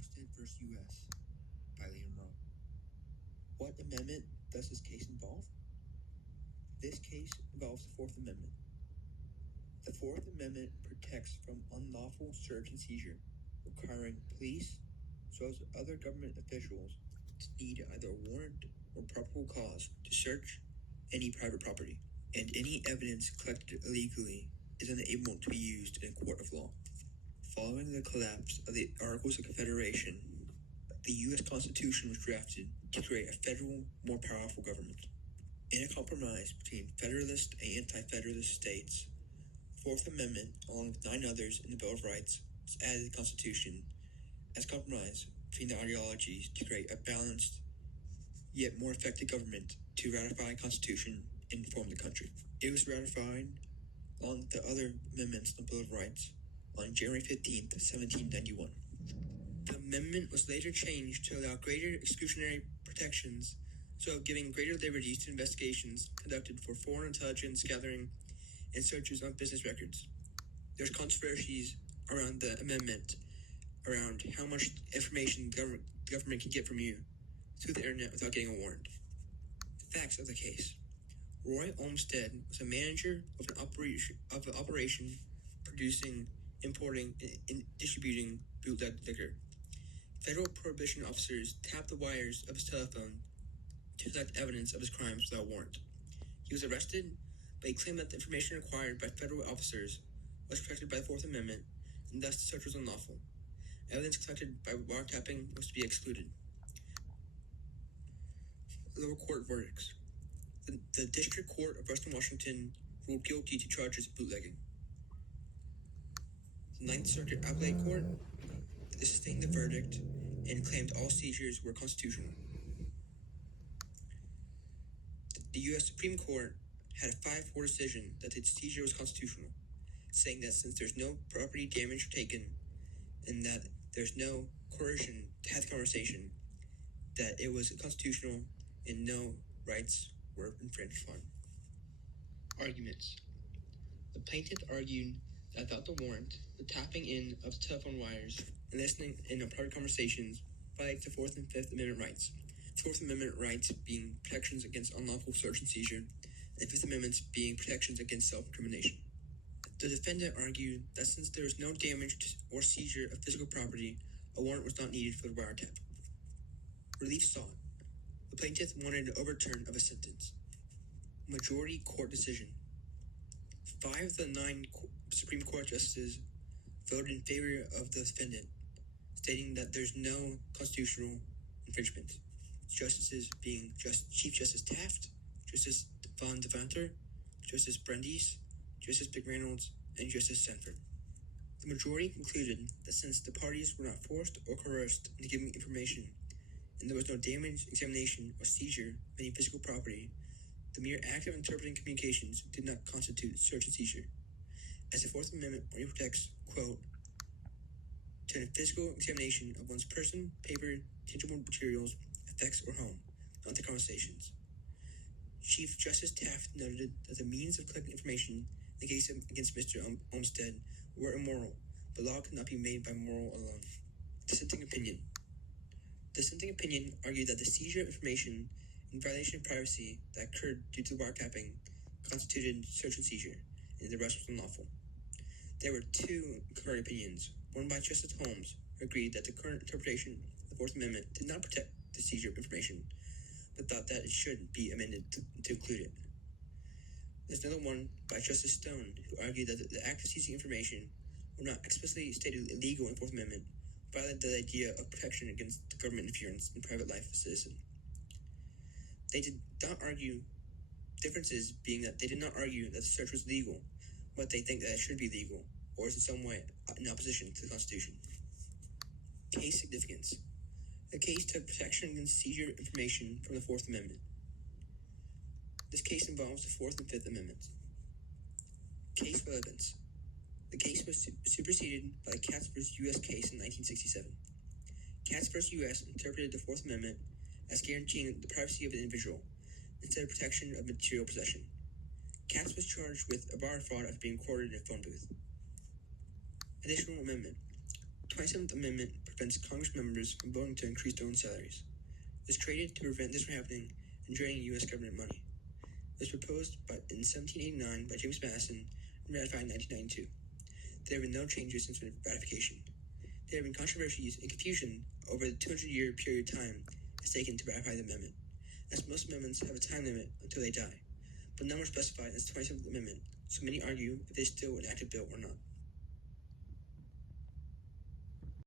Olmstead v. U.S. by Liam Rowe. What amendment does this case involve? This case involves the Fourth Amendment. The Fourth Amendment protects from unlawful search and seizure, requiring police, as well as other government officials, to need either a warrant or probable cause to search any private property, and any evidence collected illegally is unable to be used in a court of law. Following the collapse of the Articles of Confederation, the U.S. Constitution was drafted to create a federal, more powerful government. In a compromise between Federalist and Anti-Federalist states, the Fourth Amendment, along with 9 others in the Bill of Rights, was added to the Constitution as a compromise between the ideologies to create a balanced, yet more effective government to ratify the Constitution and reform the country. It was ratified, along with the other amendments in the Bill of Rights, on January 15, 1791. The amendment was later changed to allow greater exclusionary protections, so giving greater liberties to investigations conducted for foreign intelligence gathering and searches on business records. There's controversies around the amendment, around how much information the government can get from you through the internet without getting a warrant. The facts of the case. Roy Olmstead was a manager of an operation producing, importing, and distributing bootleg liquor. Federal prohibition officers tapped the wires of his telephone to collect evidence of his crimes without warrant. He was arrested, but he claimed that the information required by federal officers was protected by the Fourth Amendment, and thus the search was unlawful. Evidence collected by wiretapping was to be excluded. Lower court verdicts. The District Court of Western Washington ruled guilty to charges of bootlegging. The Ninth Circuit Appellate Court sustained the verdict and claimed all seizures were constitutional. The U.S. Supreme Court had a 5-4 decision that the seizure was constitutional, saying that since there's no property damage taken and that there's no coercion to have the conversation, that it was constitutional and no rights were infringed upon. Arguments. The plaintiff argued that without the warrant, the tapping in of the telephone wires and listening in on private conversations violates the Fourth and Fifth Amendment rights. The Fourth Amendment rights being protections against unlawful search and seizure, and the Fifth Amendment being protections against self-incrimination. The defendant argued that since there was no damage or seizure of physical property, a warrant was not needed for the wiretap. Relief sought. The plaintiff wanted an overturn of a sentence. Majority court decision. 5 of the 9 Supreme Court justices voted in favor of the defendant, stating that there's no constitutional infringement. Justices being Chief Justice Taft, Justice Von Devanter, Justice Brandeis, Justice McReynolds, and Justice Sanford. The majority concluded that since the parties were not forced or coerced into giving information, and there was no damage, examination, or seizure of any physical property, the mere act of interpreting communications did not constitute search and seizure, as the Fourth Amendment only protects, quote, to a physical examination of one's person, paper, tangible materials, effects, or home, not the conversations. Chief Justice Taft noted that the means of collecting information in the case against Mr. Olmstead were immoral, but law could not be made by moral alone. Dissenting opinion. The dissenting opinion argued that the seizure of information in violation of privacy that occurred due to wiretapping constituted search and seizure, and the rest was unlawful. There were 2 concurrent opinions, one by Justice Holmes, who agreed that the current interpretation of the Fourth Amendment did not protect the seizure of information, but thought that it should be amended to include it. There's another one by Justice Stone, who argued that the act of seizing information, when not explicitly stated illegal in the Fourth Amendment, violated the idea of protection against the government interference in private life of a citizen. They did not argue, differences being that they did not argue that the search was legal, but they think that it should be legal, or is in some way in opposition to the Constitution. Case significance. The case took protection against seizure information from the Fourth Amendment. This case involves the Fourth and Fifth Amendments. Case relevance. The case was superseded by the Katz v. U.S. case in 1967. Katz v. U.S. interpreted the Fourth Amendment as guaranteeing the privacy of an individual instead of protection of material possession. Katz was charged with a wire fraud after being recorded in a phone booth. Additional amendment. 27th Amendment prevents Congress members from voting to increase their own salaries. It was created to prevent this from happening and draining U.S. government money. It was proposed in 1789 by James Madison and ratified in 1992. There have been no changes since ratification. There have been controversies and confusion over the 200-year period of time it's taken to ratify the amendment, as most amendments have a time limit until they die, but none were specified as the 27th Amendment, so many argue if it is still an active bill or not.